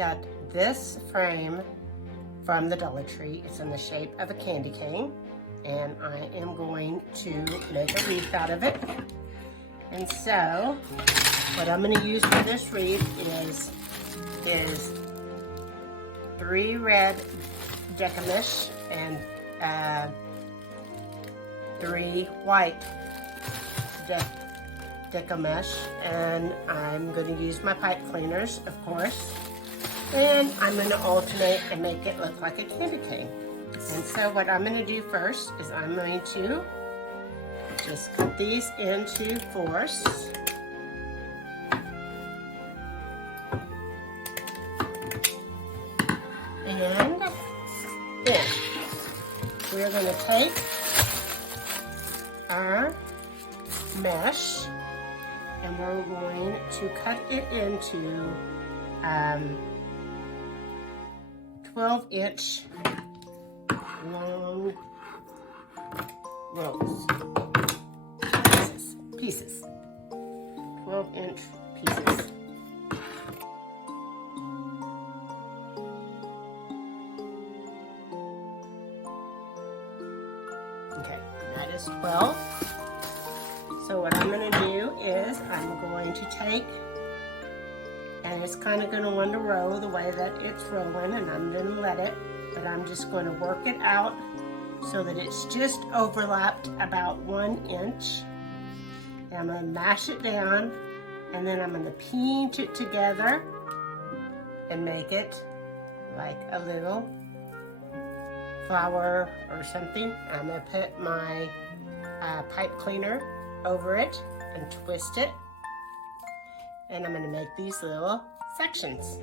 got this frame from the Dollar Tree. It's in the shape of a candy cane, and I am going to make a wreath out of it. And so what I'm going to use for this wreath is 3 red decamesh and 3 white decamesh, and I'm going to use my pipe cleaners, of course, and I'm going to alternate and make it look like a candy cane. And so what I'm going to do first is I'm going to just cut these into 4s. And then we're going to take our mesh and we're going to cut it into 12-inch long rolls, pieces, 12-inch pieces. Okay, that is 12. So what I'm going to do is I'm going to take, and it's kind of going to want to roll the way that it's rolling, and I'm going to let it, but I'm just going to work it out so that it's just overlapped about 1 inch. And I'm going to mash it down, and then I'm going to pinch it together and make it like a little flower or something. I'm going to put my pipe cleaner over it and twist it, and I'm going to make these little sections.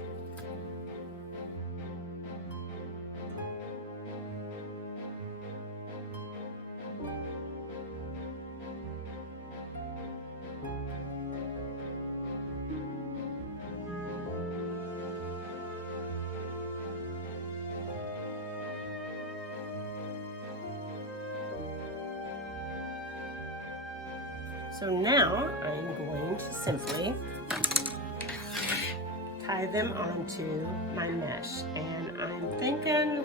So now I'm going to simply tie them onto my mesh, and I'm thinking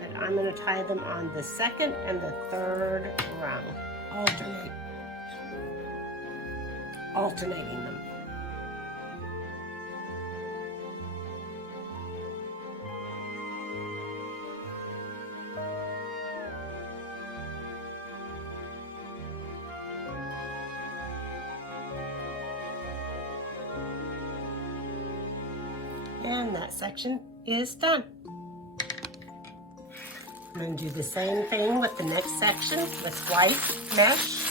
that I'm going to tie them on the 2nd and the 3rd rung, alternating them. And that section is done. I'm going to do the same thing with the next section with white mesh.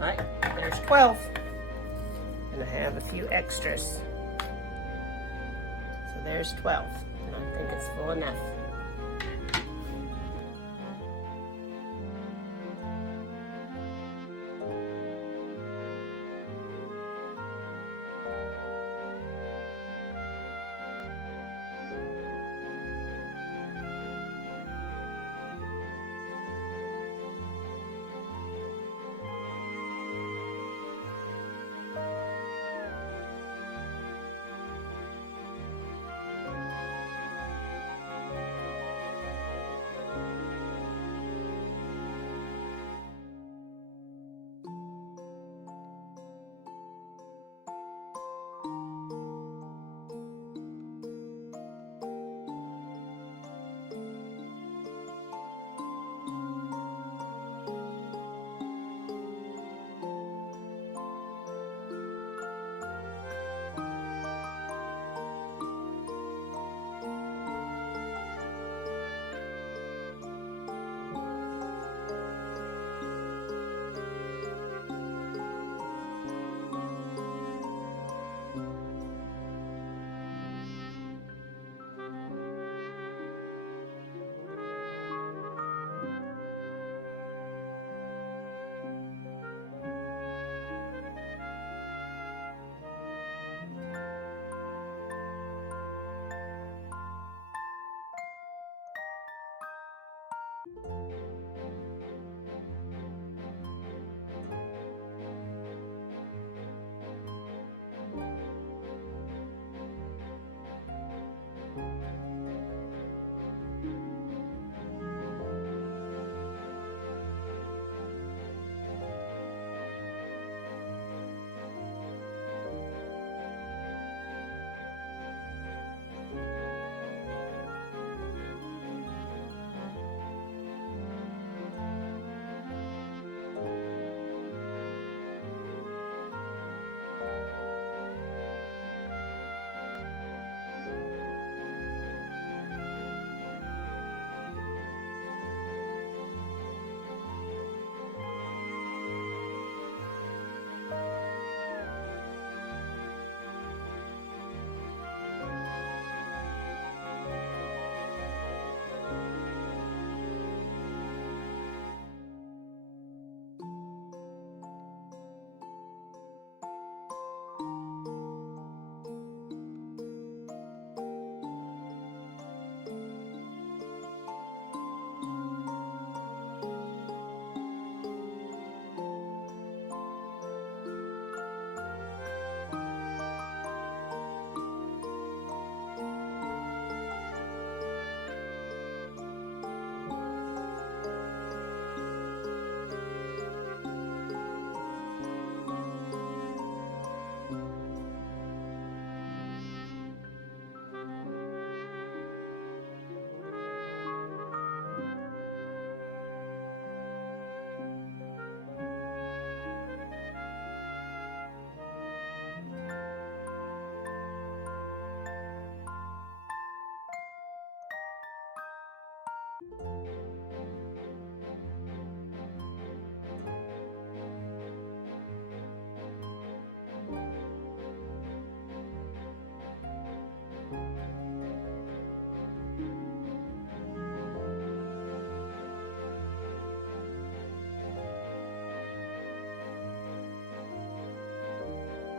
All right, there's 12. And I have a few extras. So there's 12. And I think it's full enough.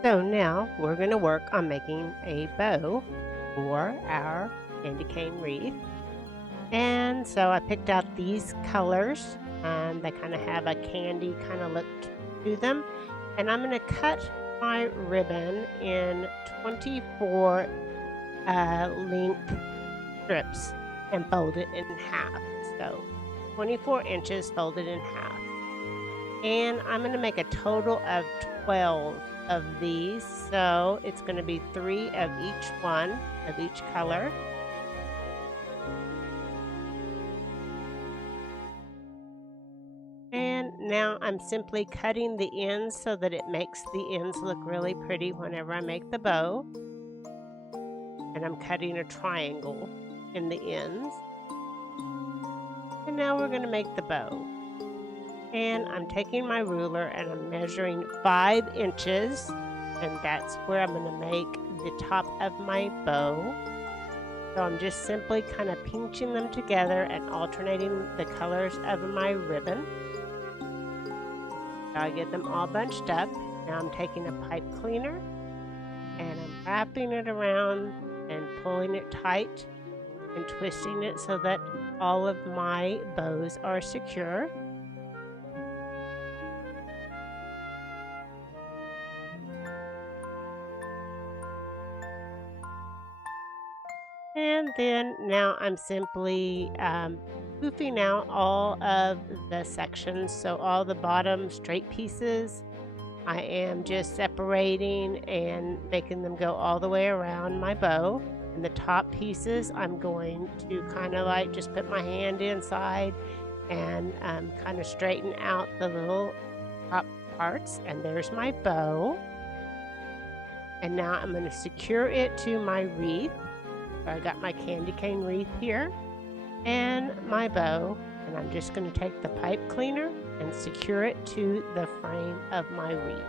So now we're going to work on making a bow for our candy cane wreath. And so I picked out these colors. They kind of have a candy kind of look to them. And I'm going to cut my ribbon in 24 length strips and fold it in half. So 24 inches folded in half. And I'm going to make a total of 12 of these. So it's going to be 3 of each one of each color. And now I'm simply cutting the ends so that it makes the ends look really pretty whenever I make the bow. And I'm cutting a triangle in the ends. And now we're going to make the bow. And I'm taking my ruler and I'm measuring 5 inches. And that's where I'm going to make the top of my bow. So I'm just simply kind of pinching them together and alternating the colors of my ribbon. So I get them all bunched up. Now I'm taking a pipe cleaner and I'm wrapping it around and pulling it tight and twisting it so that all of my bows are secure. And then now I'm simply poofing out all of the sections. So all the bottom straight pieces, I am just separating and making them go all the way around my bow. And the top pieces, I'm going to kind of like just put my hand inside and kind of straighten out the little top parts. And there's my bow. And now I'm going to secure it to my wreath. So I got my candy cane wreath here and my bow, and I'm just going to take the pipe cleaner and secure it to the frame of my wreath.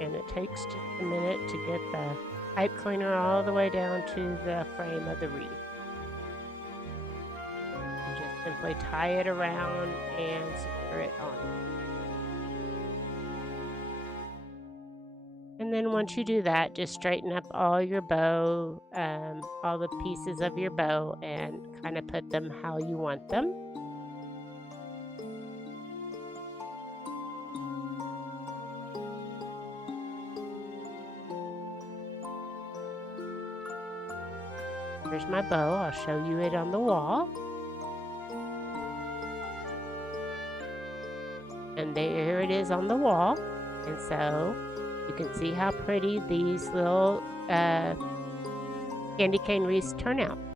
And it takes just a minute to get the pipe cleaner all the way down to the frame of the wreath. Simply tie it around and secure it on. And then once you do that, just straighten up all your bow, all the pieces of your bow, and kind of put them how you want them. Here's my bow. I'll show you it on the wall. And there it is on the wall. And so you can see how pretty these little candy cane wreaths turn out.